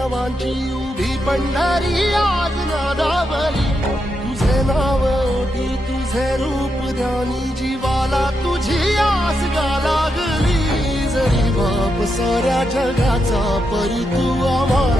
वैष्णवांची उभी पंढरी आज नादावली, तुझे नाव ओटी तुझे रूप ध्यानी, जीवाला तुझी आस गा लागली. जरी बाप साऱ्या जगाचा परी तू आम्हाला